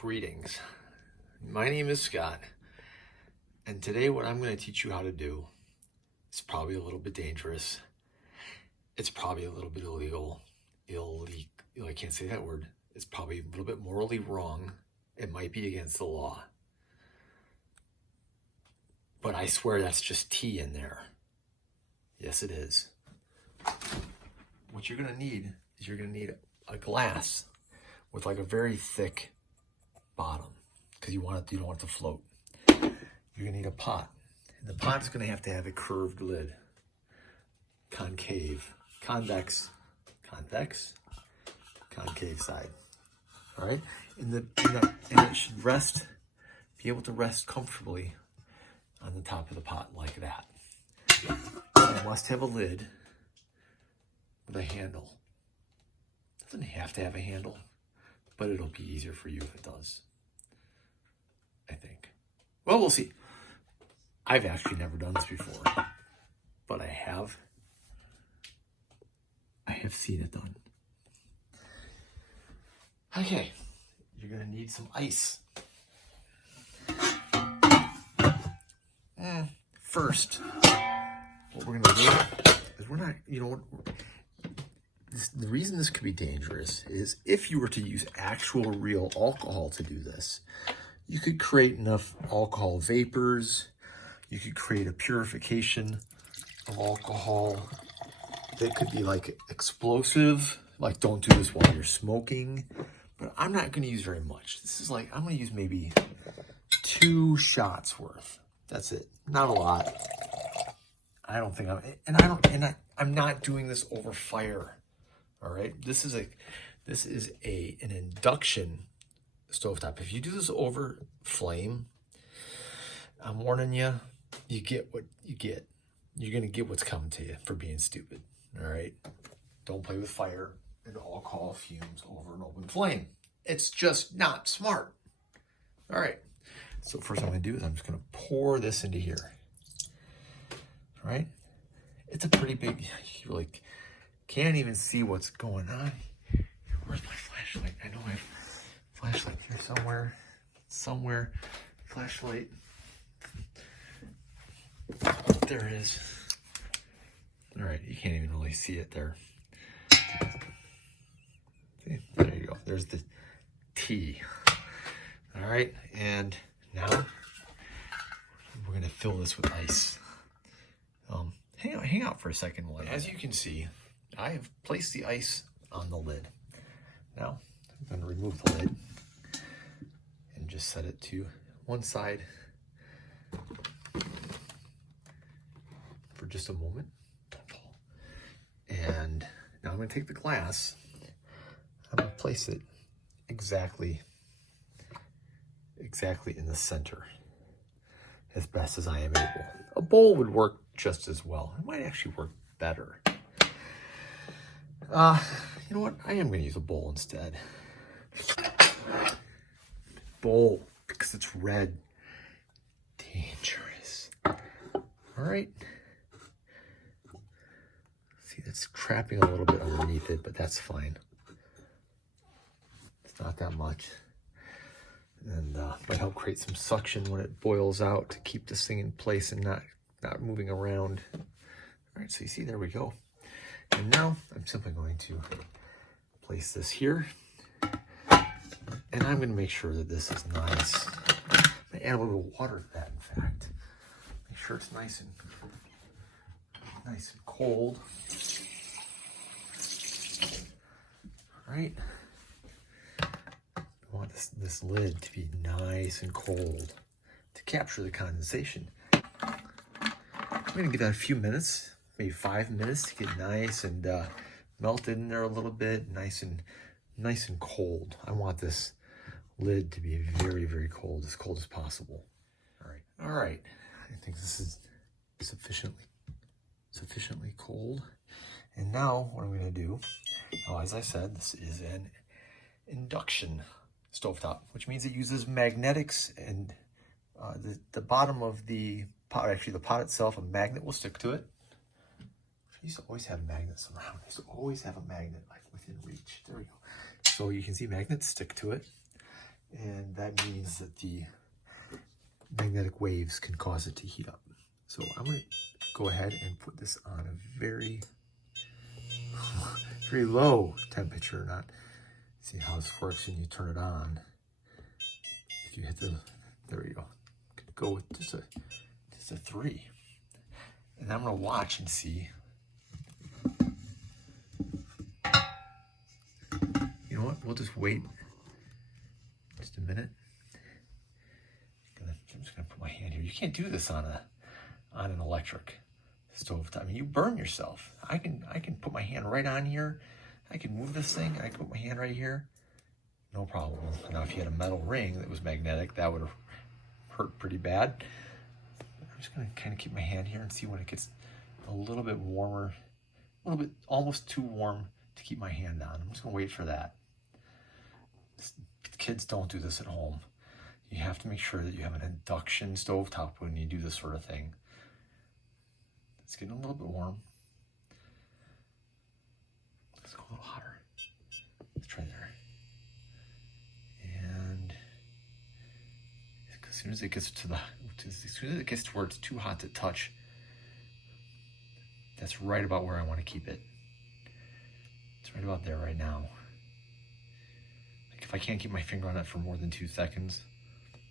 Greetings. My name is Scott, and today what I'm going to teach you how to do is probably a little bit dangerous. It's probably a little bit illegal. I can't say that word. It's probably a little bit morally wrong. It might be against the law. But I swear that's just tea in there. Yes, it is. What you're going to need is you're going to need a glass with like a very thick bottom, because you don't want it to float. You're gonna need a pot. And the pot's gonna have to have a curved lid, concave, convex, concave side. All right, and it should be able to rest comfortably on the top of the pot like that. It must have a lid with a handle. It doesn't have to have a handle, but it'll be easier for you if it does, I think. Well, we'll see. I've actually never done this before, but I have seen it done. Okay, you're gonna need some ice. First, what we're gonna do is we're not, the reason this could be dangerous is if you were to use actual real alcohol to do this, you could create enough alcohol vapors, you could create a purification of alcohol that could be like explosive, like don't do this while you're smoking, but I'm not gonna use very much. This is like, I'm gonna use maybe 2 shots worth. That's it, not a lot. I don't think I'm not doing this over fire. All right, this is an induction stovetop. If you do this over flame, I'm warning you, you get what you get. You're gonna get what's coming to you for being stupid. All right, don't play with fire and alcohol fumes over an open flame. It's just not smart. All right, so first I'm gonna do is I'm just gonna pour this into here. All right, it's a pretty big, you like can't even see what's going on. Where's my flashlight? I know I have a flashlight here somewhere. Flashlight. There it is. All right, you can't even really see it there. See, there you go. There's the tea. All right, and now we're gonna fill this with ice. Hang out for a second. As you can see, I have placed the ice on the lid. Now, I'm going to remove the lid and just set it to one side for just a moment. Don't fall. And now I'm going to take the glass. I'm going to place it exactly in the center as best as I am able. A bowl would work just as well. It might actually work better. You know what? I am going to use a bowl instead. Bowl, because it's red. Dangerous. All right. See, that's trapping a little bit underneath it, but that's fine. It's not that much. And might help create some suction when it boils out to keep this thing in place and not moving around. All right, so you see, there we go. And now I'm simply going to place this here, and I'm going to make sure that this is nice. I'm going to add a little water to that, in fact. Make sure it's nice and cold. All right. I want this lid to be nice and cold to capture the condensation. I'm going to give that a few minutes. Maybe 5 minutes to get nice and melted in there a little bit, nice and cold. I want this lid to be very, very cold as possible. All right. I think this is sufficiently cold. And now what I'm going to do, as I said, this is an induction stovetop, which means it uses magnetics, and the bottom of the pot, actually the pot itself, a magnet will stick to it. I used to always have magnets around. I used to always have a magnet like within reach. There we go. So you can see magnets stick to it. and that means that the magnetic waves can cause it to heat up. So I'm going to go ahead and put this on a very, very low temperature. Not see how this works when you turn it on. If you hit the, there we go. Go with just a 3, and I'm going to watch and see. You know what? We'll just wait just a minute. I'm just going to put my hand here. You can't do this on an electric stove. I mean, you burn yourself. I can put my hand right on here. I can move this thing. I can put my hand right here. No problem. Now, if you had a metal ring that was magnetic, that would have hurt pretty bad. I'm just going to kind of keep my hand here and see when it gets a little bit warmer, a little bit almost too warm to keep my hand on. I'm just going to wait for that. Kids, don't do this at home. You have to make sure that you have an induction stovetop when you do this sort of thing. It's getting a little bit warm. Let's go a little hotter. Let's try there. And as soon as it gets to where it's too hot to touch, that's right about where I want to keep it. It's right about there right now. Like if I can't keep my finger on it for more than 2 seconds,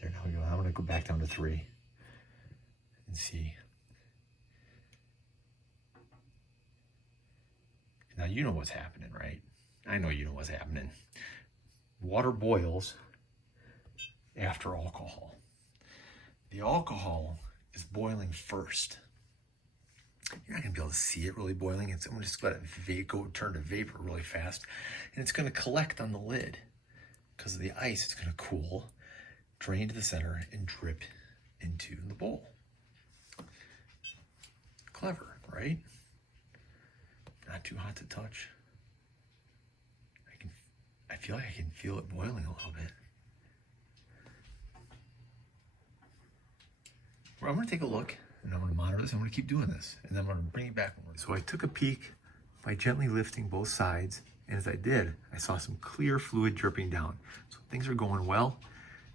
there, now we go. I'm going to go back down to 3 and see. Now you know what's happening, right? I know you know what's happening. Water boils after alcohol. The alcohol is boiling first. You're not going to be able to see it really boiling. I'm going to just let it turn to vapor really fast. And it's going to collect on the lid. Because of the ice, it's going to cool, drain to the center, and drip into the bowl. Clever, right? Not too hot to touch. I feel like I can feel it boiling a little bit. Well, I'm going to take a look, and I'm going to monitor this. I'm going to keep doing this, and then I'm going to bring it back. So I took a peek by gently lifting both sides, and as I did, I saw some clear fluid dripping down. So things are going well.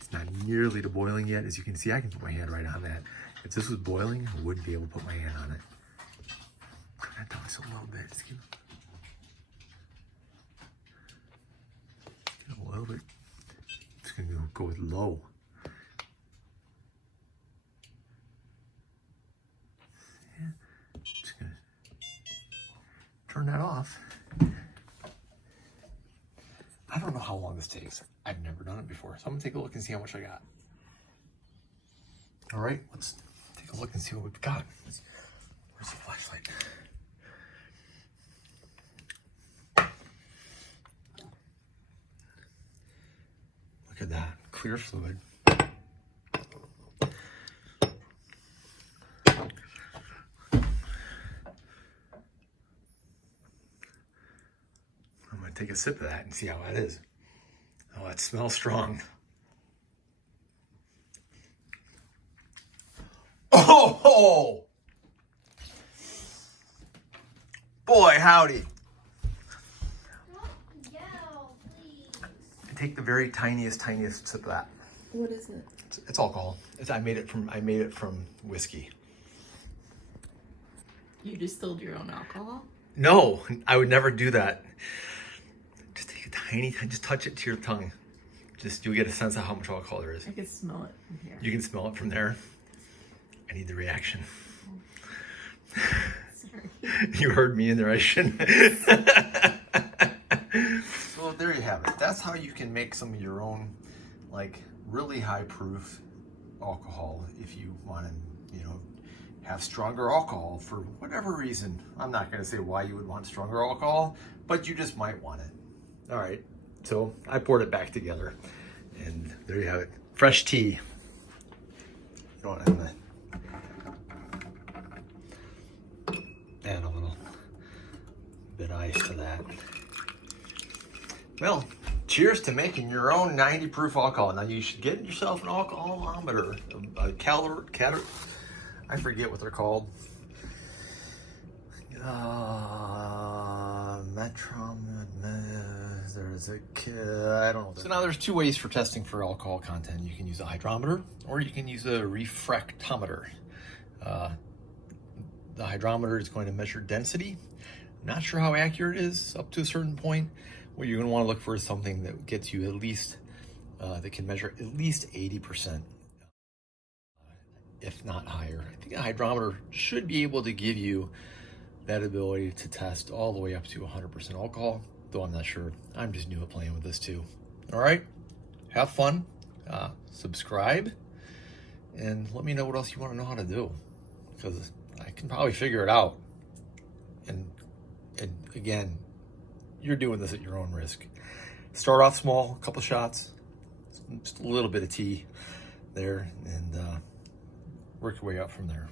It's not nearly to boiling yet. As you can see, I can put my hand right on that. If this was boiling, I wouldn't be able to put my hand on it. Turn that down just a little bit. Just give it a little bit. Just going to go with low. Yeah. Just going to turn that off. I don't know how long this takes. I've never done it before. So I'm going to take a look and see how much I got. All right, let's take a look and see what we've got. Where's the flashlight? Look at that, clear fluid. I'm going to take a sip of that and see how that is. Oh, it smells strong. Oh! Boy, howdy. Don't yell, please. Take the very tiniest sip of that. What is it? It's alcohol. I made it from whiskey. You distilled your own alcohol? No, I would never do that. Just take a tiny, just touch it to your tongue. You'll get a sense of how much alcohol there is. I can smell it from here. You can smell it from there. I need the reaction. Sorry. You heard me in there, I shouldn't. So there you have it. That's how you can make some of your own, like, really high proof alcohol if you want to, have stronger alcohol for whatever reason. I'm not going to say why you would want stronger alcohol, but you just might want it. All right. So I poured it back together, and there you have it. Fresh tea. You want to add a little bit of ice to that. Well, cheers to making your own 90 proof alcohol. Now you should get yourself an alcoholometer, a calorie, I forget what they're called. there's a, I don't know. So now there's two ways for testing for alcohol content. You can use a hydrometer or you can use a refractometer. The hydrometer is going to measure density. I'm not sure how accurate it is up to a certain point. What you're going to want to look for is something that gets you at least, that can measure at least 80%, if not higher. I think a hydrometer should be able to give you that ability to test all the way up to 100% alcohol, though I'm not sure. I'm just new at playing with this too. All right, have fun, subscribe, and let me know what else you want to know how to do, because I can probably figure it out. And again, you're doing this at your own risk. Start off small, a couple shots, just a little bit of tea there, and work your way up from there.